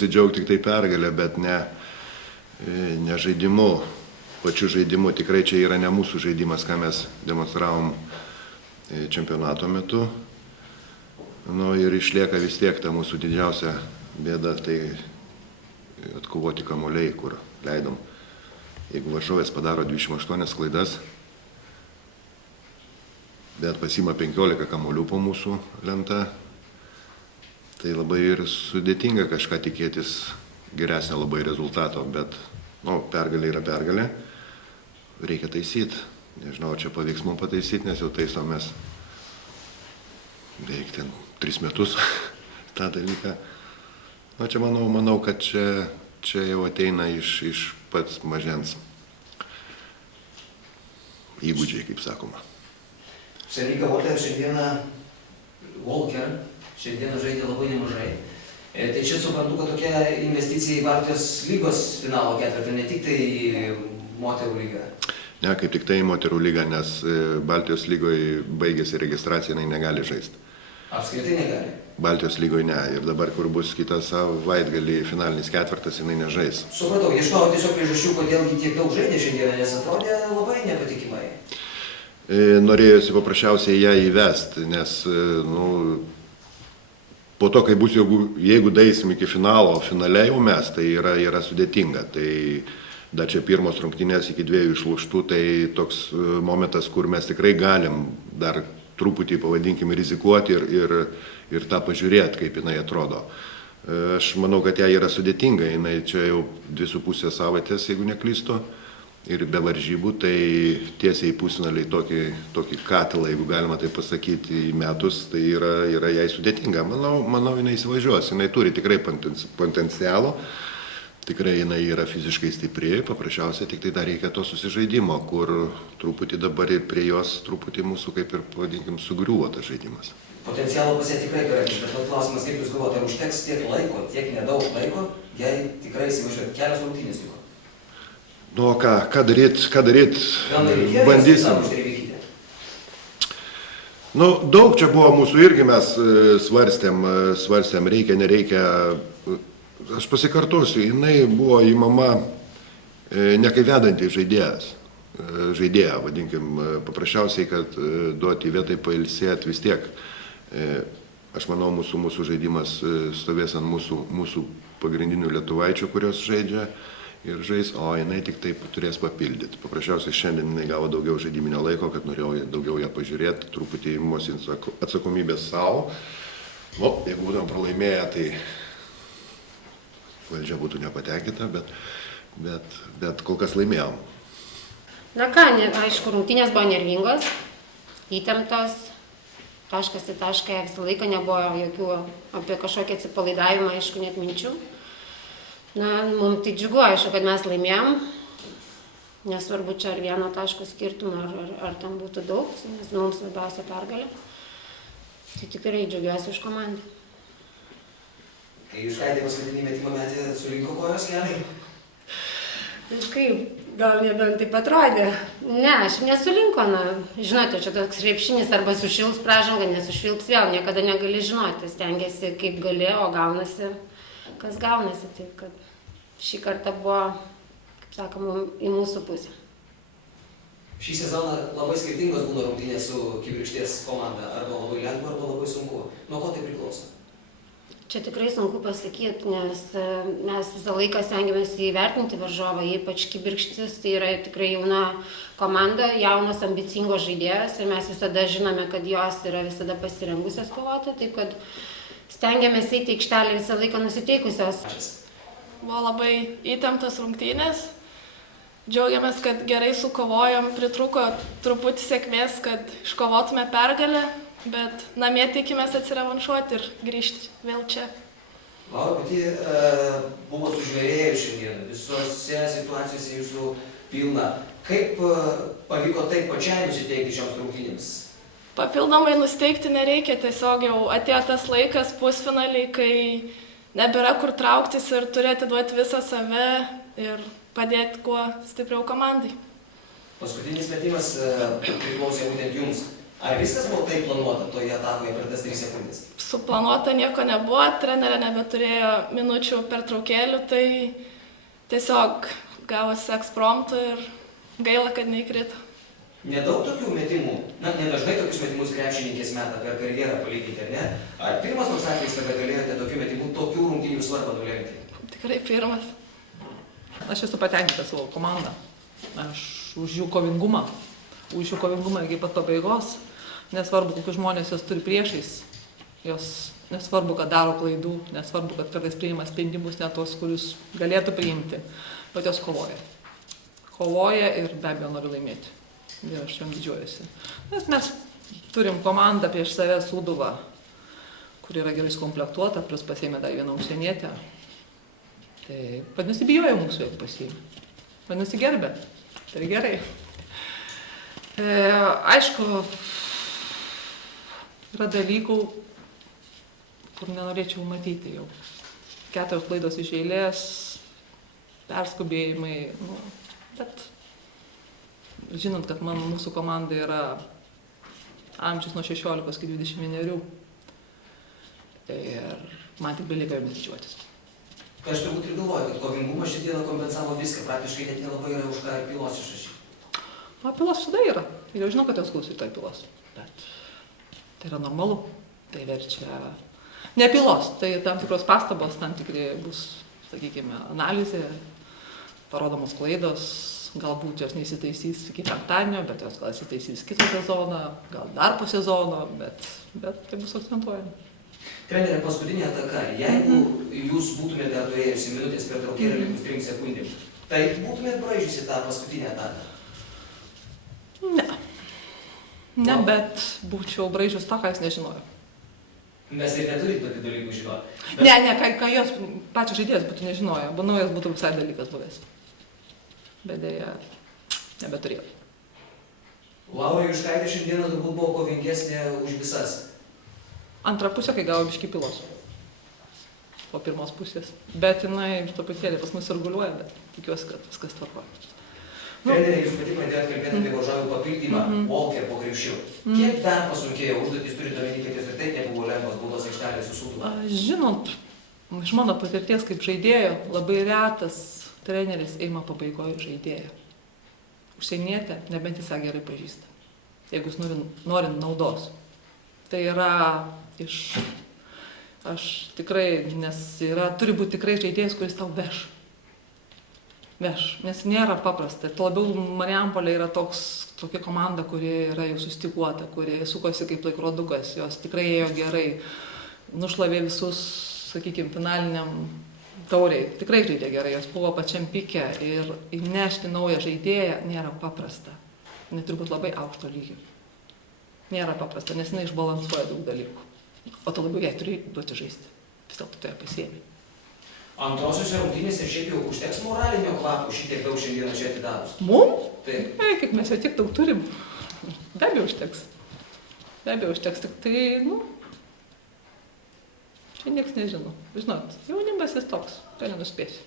pasidžiaugti tik tai pergalę, bet ne žaidimu, pačiu žaidimu. Tikrai čia yra ne mūsų žaidimas, ką mes demonstravom čempionato metu. Nu, ir išlieka vis tiek ta mūsų didžiausia bėda, tai atkovoti kamuoliai, kur leidom. Jeigu varžovės padaro 28 klaidas, bet pasima 15 kamuolių po mūsų lenta, tai labai ir sudėtinga kažką tikėtis geresnio labai rezultato, bet pergalė yra pergalė, reikia taisyti. Nežinau, čia pavyks mums pataisyti, nes jau taisom mes beveik 3 metus tą dalyką. Čia manau, kad čia jau ateina iš pats mažens įgūdžiai, kaip sakoma. Šalyga Volter šiandieną žaidė labai nemažai. Tai čia suprantu, kad tokia investicija į Baltijos lygos finalo ketvirtą, ne tik tai į moterų lygą. Ne, kaip tik tai į moterų lygą, nes Baltijos lygoje baigėsi registracija, jinai negali žaisti. Apskritai negali? Baltijos lygoje ne. Ir dabar, kur bus kitą savaitgalį finalinis ketvirtas, jinai nežais. Supratau, ieškojau tiesiog priežasčių, kodėl ji tiek daug žaidė šiandieną, nes atrodė labai nepatikimai. Norėjusi paprasčiausiai ją įvesti, nes po to, kai bus, jeigu daisim iki finale jau mes, tai yra sudėtinga. Tai dar čia pirmos rungtynės iki 2 išlaužtų, tai toks momentas, kur mes tikrai galim dar truputį, pavadinkim, rizikuoti ir tą pažiūrėti, kaip jinai atrodo. Aš manau, kad ją yra sudėtinga, jinai čia jau 2,5 savaitės, jeigu neklystu. Ir be varžybų, tai tiesiai į pusfinalį tokį katilą, jeigu galima tai pasakyti, į metus, tai yra jai sudėtinga. Manau, jinai įsivažiuos, jinai turi tikrai potencialo, tikrai jinai yra fiziškai stipri, paprasčiausiai tik tai dar reikia to susižaidimo, kur truputį dabar ir prie jos truputį mūsų, kaip ir, pavadinkim, sugriuvo tas žaidimas. Potencialo pas ją tikrai yra, bet klausimas, kaip jūs galvojate, ar užteks tiek laiko, tiek nedaug laiko, jei tikrai įsivažiuoti, kelios rungtynės liko. Ką daryt, bandysim. Daug čia buvo mūsų irgi, mes svarstėm, reikia, nereikia. Aš pasikartosiu, jinai buvo įmama ne kaip vedanti žaidėja, vadinkim, paprasčiausiai, kad duoti vietai pailsėti vis tiek. Aš manau, mūsų žaidimas stovės ant mūsų pagrindinių lietuvaičių, kurios žaidžia. Ir žais, o jinai tik taip turės papildyti. Paprasčiausiai šiandien jinai gavo daugiau žaidiminio laiko, kad norėjau daugiau ją pažiūrėti, truputį imuosi atsakomybės savo. Jeigu būtum pralaimėję, tai valdžia būtų nepatenkinta, bet kol kas laimėjom. Aišku, rungtynės buvo nervingos, įtemptos, taškas į tašką visą laiką nebuvo jokių apie kažkokį atsipalaidavimą, aišku, net minčių. Mums tai džiugu, aišku, kad mes laimėjom, nesvarbu čia ar 1 taško skirtumą, ar ten būtų daug, nes mums svarbiausia pergalė. Tai tikrai džiaugiuosi už komandą. Kai Juškaitė paskutinį metimą metė, surinko kojos gerai? Kaip, gal nebent taip atrodė. Ne, aš nesulinko, žinote, čia toks krepšinis arba sušils pražanga, nesušvilps vėl, niekada negali žinoti, stengiasi kaip gali, o gaunasi kas gaunasi, taip kad šį kartą buvo, kaip sakoma, į mūsų pusę. Šį sezoną labai skirtingos būna rungtynės su Kibirkšties komanda, arba labai lengva, arba labai sunku. Nuo ko tai priklauso? Čia tikrai sunku pasakyti, nes mes visą laiką stengiamės įvertinti varžovą, ypač Kibirkštis, tai yra tikrai jauna komanda, jaunos ambicingos žaidėjos ir mes visada žinome, kad jos yra visada pasirengusios kovoti, taip kad stengiamės eiti aikštelį visą laiką nusiteikusios. Buvo labai įtemptas rungtynės. Džiaugiamės, kad gerai sukovojom, pritrūko truputį sėkmės, kad iškovotume pergalę, bet namie tikimės atsirevanšuoti ir grįžti vėl čia. Laura, pati buvo sužvėrėjus šiandien, visose situacijose jūsų pilna. Kaip pavyko taip pačiai nusiteikti šioms rungtynėms? Papildomai nusteikti nereikia, tiesiog jau atėjo tas laikas pusfinaliai, kai nebėra kur trauktis ir turi atiduoti visą save ir padėti kuo stipriau komandai. Paskutinis metimas priklausė būtent jums. Ar viskas buvo taip planuota toje atakoje per tas 3 sekundės? Suplanuota nieko nebuvo, trenerė nebeturėjo minučių pertraukėlių, tai tiesiog gavosi ekspromtu ir gaila, kad neįkrito. Nedaug tokių metimų, nedažnai tokius metimus krepšininkės meta per karjerą palyginti, ar ne? Ar pirmas toks atvejis, kada galėjote tokių metimų, tokių rungtynių svarbą nulemti? Tikrai pirmas. Aš esu patenkinta savo komandą. Aš už jų kovingumą iki pat pabaigos. Nesvarbu, kokius žmonės jos turi priešais. Jos nesvarbu, kad daro klaidų, nesvarbu, kad kartais priima sprendimus ne tos, kurius galėtų priimti, bet jos kovoja. Kovoja ir be abejo nori laimėti. Ir aš jom didžiuojuosi. Nes mes turim komandą prieš save Sūduvą, kur yra gerai sukomplektuota, plus pasiėmė dar vieną užsienietę. Tai vadinasi, bijojo mūsų, jeigu pasiėmė. Vadinasi, gerbė. Tai gerai. Aišku, yra dalykų, kur nenorėčiau matyti jau. 4 klaidos iš eilės, perskubėjimai, bet žinant, kad mūsų komanda yra amžius nuo 16 iki 21 ir man tik belieka jomis didžiuotis. Aš turbūt ir galvoju, kad kovingumas šiandieną kompensavo viską, praktiškai net nelabai yra už ką ir pylos išrašyti. Pylos visada yra. Ir jau žinau, kad jos klausytojai pylos. Bet tai yra normalu. Tai verčia ne pylos, tai tam tikros pastabos, tam tikri bus, sakykime, analizė, parodomos klaidos, galbūt jos neįsitaisys iki penktadienio, bet jos gal įsitaisys kitą sezoną, gal dar po sezono, bet tai bus akcentuojama. Trenerė, paskutinė ataka. Jeigu jūs būtumėte dar turėjusi minutės pertraukėlę likus 3 sekundėm, tai būtumėte braižysi tą paskutinę ataką? Ne, bet būčiau braižus tą, ką jis nežinojo. Mes ir neturim tokių dalykų žinoti. Ne, ką jos pačios žaidėjas būtų nežinojo, naujas būtų visai dalykas buvęs. Bet dėja, nebeturėjau. Laura Juškaitė šiandieną turbūt buvo kovingesnė už visas. Antrą pusę, kai gavo biškį pylos. Po pirmos pusės. Bet jinai truputėlį pas mus sirguliuoja, bet tikiuosi, kad viskas tvarkoja. Trenerė, jūs pati pradėjote kalbėti apie varžovų papildymą Walker po krepšiu. Kiek dar pasunkėjo užduotis, turint omeny, kad jūs ir taip nebuvo lengvos baudos aikštelės su Sūduva? Žinot, iš mano patirties kaip žaidėjo, labai retas treneris eina pabaigoje žaidėjo. Užsienietė, nebent jis ją gerai pažįsta. Jeigu jis nori naudos. Tai yra aš tikrai, nes turi būti tikrai žaidėjas, kuris tau veš, nes nėra paprasta. Tuo labiau Marijampolė yra tokia komanda, kuri yra jau sustiguota, kuri sukosi kaip laikrodukas, jos tikrai ėjo gerai, nušlavė visus, sakykime, finaliniam tauriai, tikrai žaidė gerai, jos buvo pačiam pike ir įnešti naują žaidėją nėra paprasta, jinai turi būti labai aukšto lygio. Nėra paprasta, nes jinai išbalansuoja daug dalykų, o to labiau jai turi duoti žaisti, vis dėlto tu ją pasiėmė. Antrosiuose rungtynėse šiaip jau užteks moralinio kvapo šitiek daug šiandieną čia atidavus? Mum? Taip. Kaip mes jau tiek daug turim. Be abejo užteks. Tik tai, čia nieks nežino. Žinot, jaunimas jis toks, to nenuspėsiu.